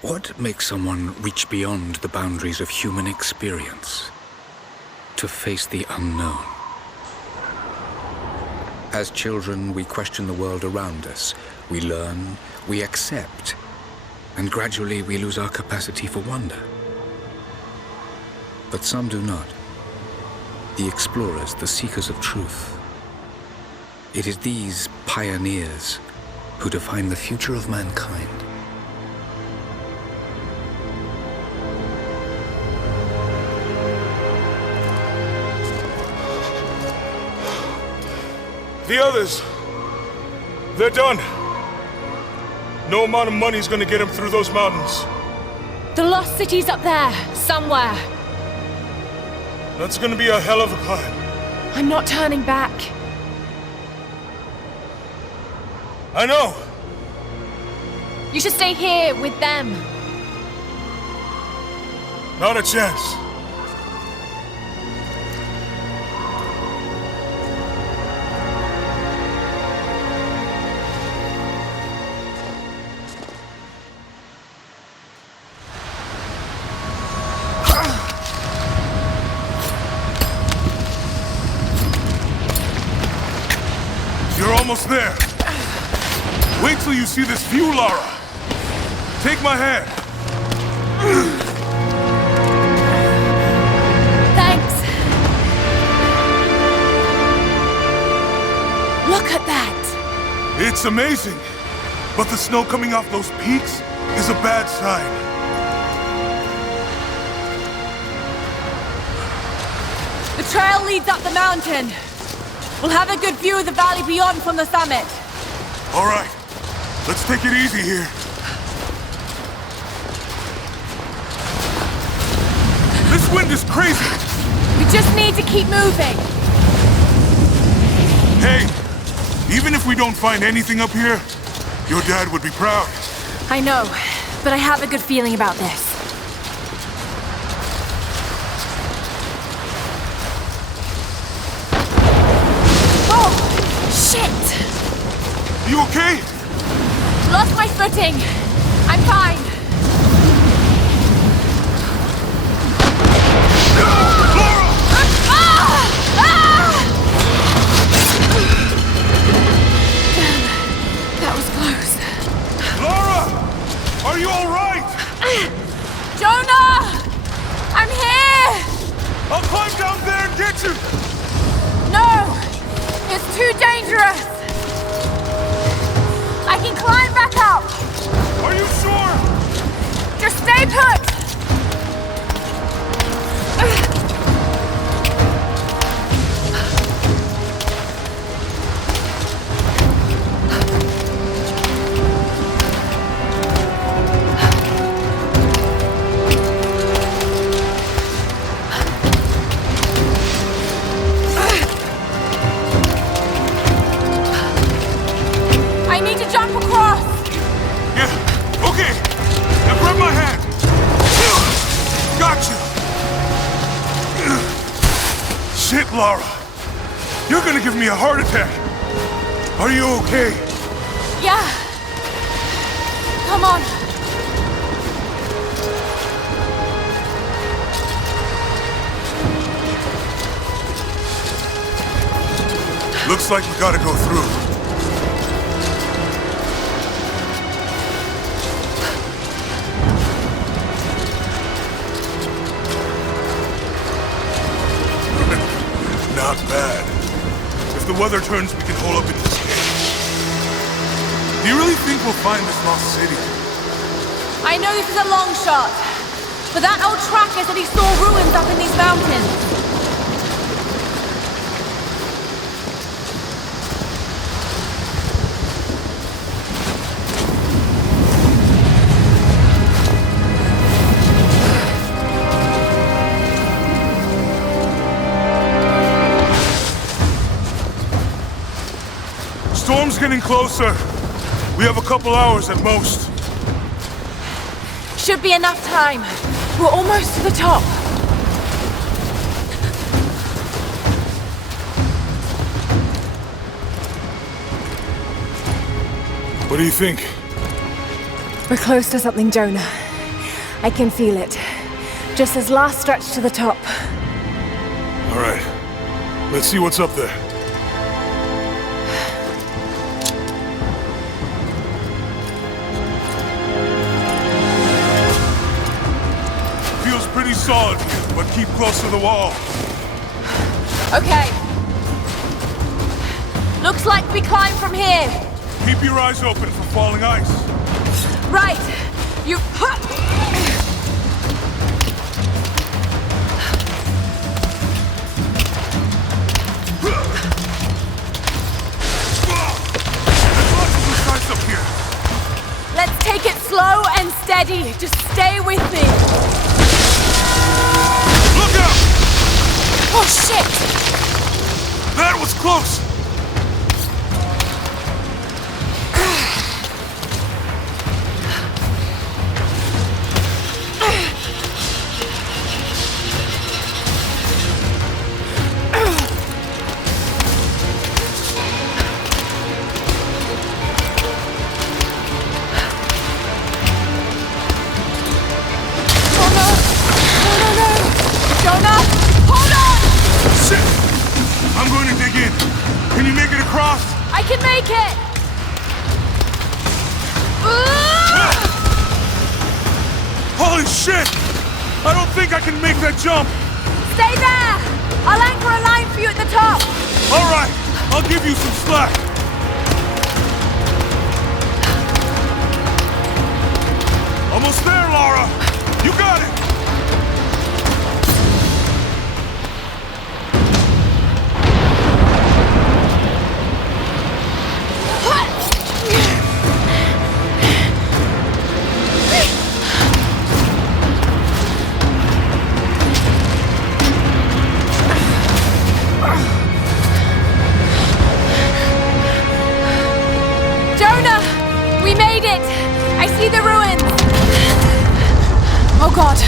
What makes someone reach beyond the boundaries of human experience to face the unknown? As children, we question the world around us. We learn, we accept, and gradually we lose our capacity for wonder. But some do not. The explorers, the seekers of truth. It is these pioneers who define the future of mankind. The others, they're done. No amount of money's gonna get them through those mountains. The lost city's up there, somewhere. That's gonna be a hell of a climb. I'm not turning back. I know. You should stay here with them. Not a chance. You're almost there. Wait till you see this view, Lara. Take my hand. Thanks. Look at that. It's amazing. But the snow coming off those peaks is a bad sign. The trail leads up the mountain. We'll have a good view of the valley beyond from the summit. All right. Let's take it easy here. This wind is crazy. We just need to keep moving. Hey, even if we don't find anything up here, your dad would be proud. I know, but I have a good feeling about this. Oh, shit! You okay? Lost my footing. I'm fine. Lara! That was close. Lara! Are you all right? Jonah! I'm here! I'll climb down there and get you! No! It's too dangerous! I can climb back up! Are you sure? Just stay put! I need to jump across! Yeah, okay. Now grab my hand. Got you. Shit, Lara. You're gonna give me a heart attack. Are you okay? Yeah. Come on. Looks like we gotta go through. Not bad. If the weather turns, we can hole up in this cave. Do you really think we'll find this lost city? I know this is a long shot, but that old tracker said he saw ruins up in these mountains. Storm's getting closer. We have a couple hours at most. Should be enough time. We're almost to the top. What do you think? We're close to something, Jonah. I can feel it. Just this last stretch to the top. All right. Let's see what's up there. Feels pretty solid here, but keep close to the wall. Okay. Looks like we climb from here. Keep your eyes open for falling ice. Right. You... Up here. Let's take it slow and steady. Just stay with me. Look out! Oh, shit! That was close! Jonah, hold on! Shit! I'm going to dig in. Can you make it across? I can make it! Holy shit! I don't think I can make that jump! Stay there! I'll anchor a line for you at the top! Alright, I'll give you some slack. Almost there, Lara! You got it! Jonah! We made it! I see the ruins! Oh god!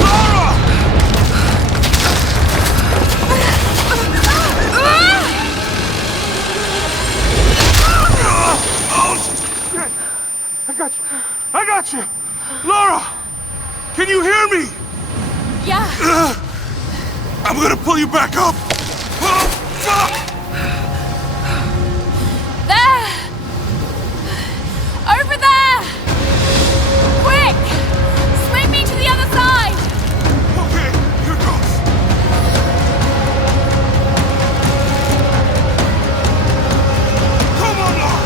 Lara! Oh, shit! I got you! Lara! Can you hear me? Yeah! I'm gonna pull you back up! Oh, fuck! There! Over there! Quick! Swing me to the other side! Okay, here goes. Come on, Lara!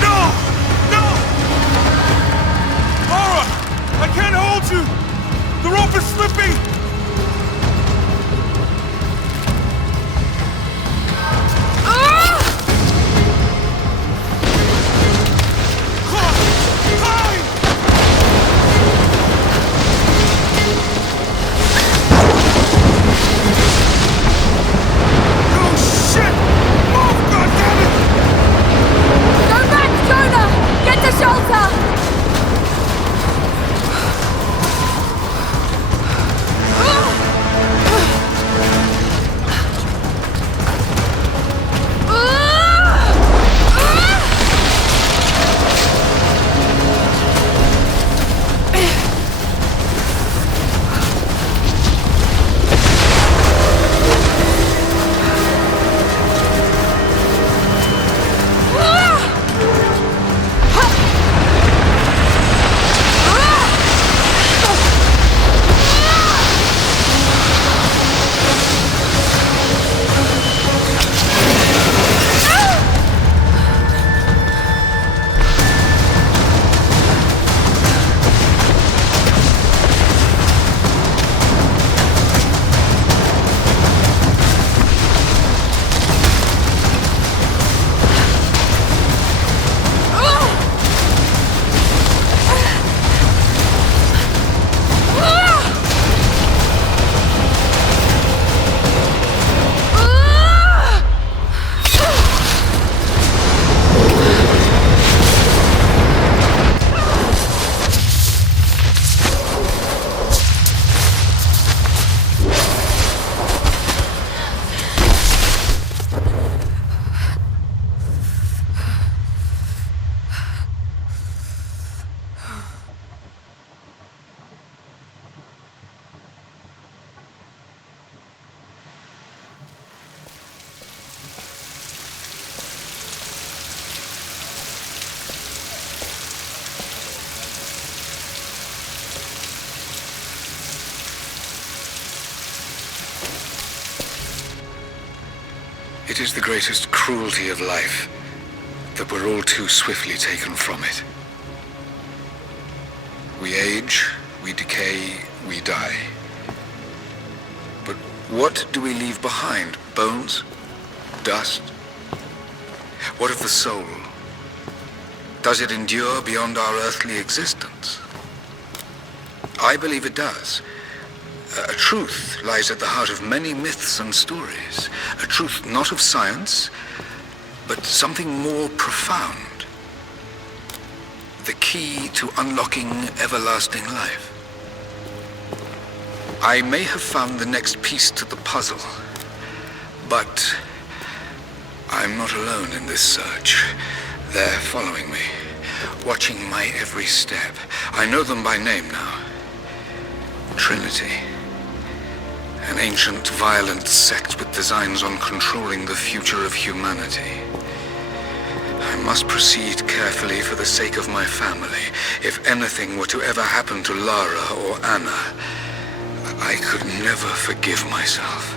No! No! Lara! I can't hold you! The rope is slipping! Climb! Oh shit! Move, goddammit! Go back, Jonah! Get to shelter! It is the greatest cruelty of life that we're all too swiftly taken from it. We age, we decay, we die. But what do we leave behind? Bones? Dust? What of the soul? Does it endure beyond our earthly existence? I believe it does. A truth lies at the heart of many myths and stories. A truth not of science, but something more profound. The key to unlocking everlasting life. I may have found the next piece to the puzzle, but I'm not alone in this search. They're following me, watching my every step. I know them by name now. Trinity. An ancient, violent sect with designs on controlling the future of humanity. I must proceed carefully for the sake of my family. If anything were to ever happen to Lara or Anna, I could never forgive myself.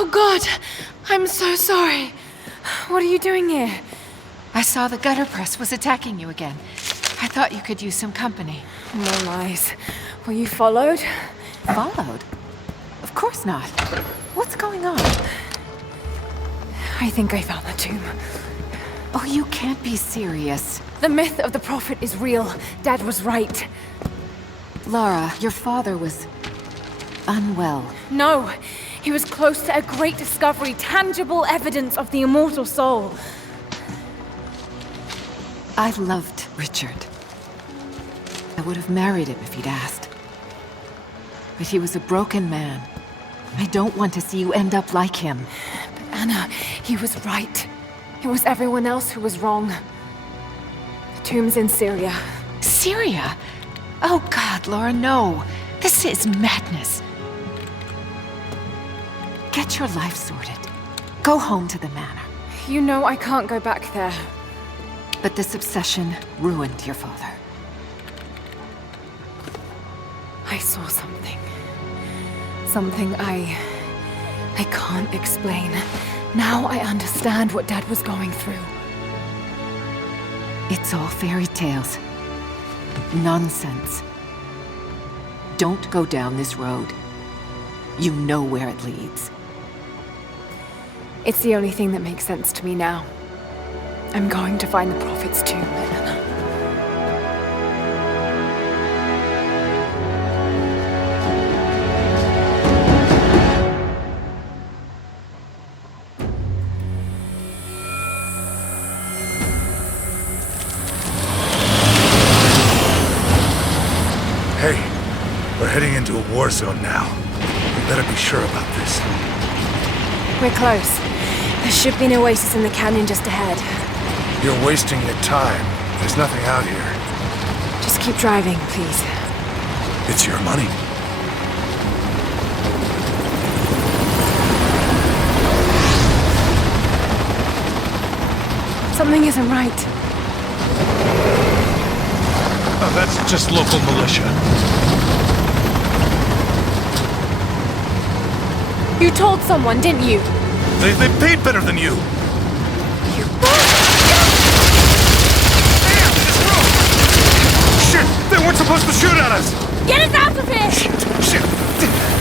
Oh God, I'm so sorry. What are you doing here? I saw the gutter press was attacking you again. I thought you could use some company. No lies. Were you followed? Followed? Of course not. What's going on? I think I found the tomb. Oh, you can't be serious. The myth of the Prophet is real. Dad was right. Lara, your father was unwell. No, he was close to a great discovery, tangible evidence of the immortal soul. I loved Richard. I would have married him if he'd asked. But he was a broken man. I don't want to see you end up like him. But Anna, he was right. It was everyone else who was wrong. The tomb's in Syria. Syria? Oh God, Laura, no. This is madness. Get your life sorted. Go home to the manor. You know I can't go back there. But this obsession ruined your father. I saw something. Something I can't explain. Now I understand what Dad was going through. It's all fairy tales. Nonsense. Don't go down this road. You know where it leads. It's the only thing that makes sense to me now. I'm going to find the Prophet's tomb, Anna. Hey, we're heading into a war zone now. We better be sure about this. We're close. There should be an oasis in the canyon just ahead. You're wasting your time. There's nothing out here. Just keep driving, please. It's your money. Something isn't right. Oh, that's just local militia. You told someone, didn't you? They paid better than you. You Damn, this road! supposed to shoot at us! Get us out of here! Shit!